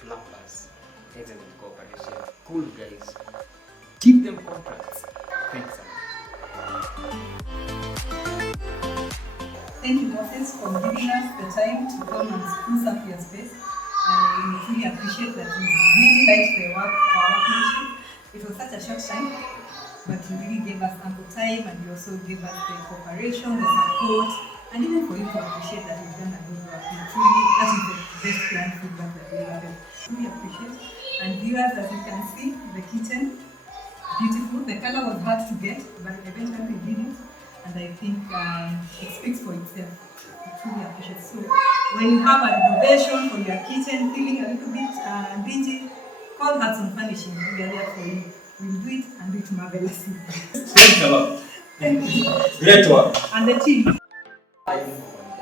plumbers, excellent cooperation, cool guys. Give them contracts. Thanks a lot. Thank you, Moses, for giving us the time to come and spruce up your space. I truly appreciate that you really liked the work, our workmanship. It was such a short time, but you really gave us ample time, and you also gave us the cooperation, the support, and even for you to appreciate that you've done a good work. That is the best client feedback that we have. Truly appreciate. And viewers, as you can see, the kitchen, beautiful. The color was hard to get, but eventually we did it, and I think it speaks for itself. I truly appreciate it. So when you have a renovation for your kitchen, feeling a little bit dingy, call Hudson Furnishing. We are there for you. We'll do it and do it marvelously. Thanks a lot. Thank you. Great work. And the team.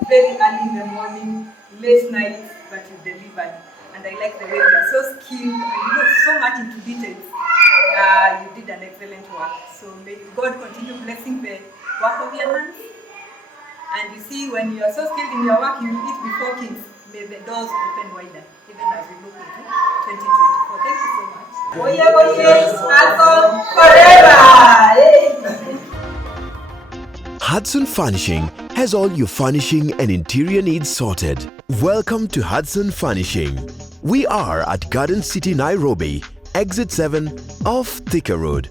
Very early in the morning, late night, but you delivered. And I like the way you are so skilled and you know so much into details. You did an excellent work. So may God continue blessing the work of your hands. And you see, when you are so skilled in your work, you will eat before kings. May the doors open wider, even as we look into 2024. Thank you so much. Hudson forever! Hudson Furnishing has all your furnishing and interior needs sorted. Welcome to Hudson Furnishing. We are at Garden City, Nairobi, Exit 7 off Thika Road.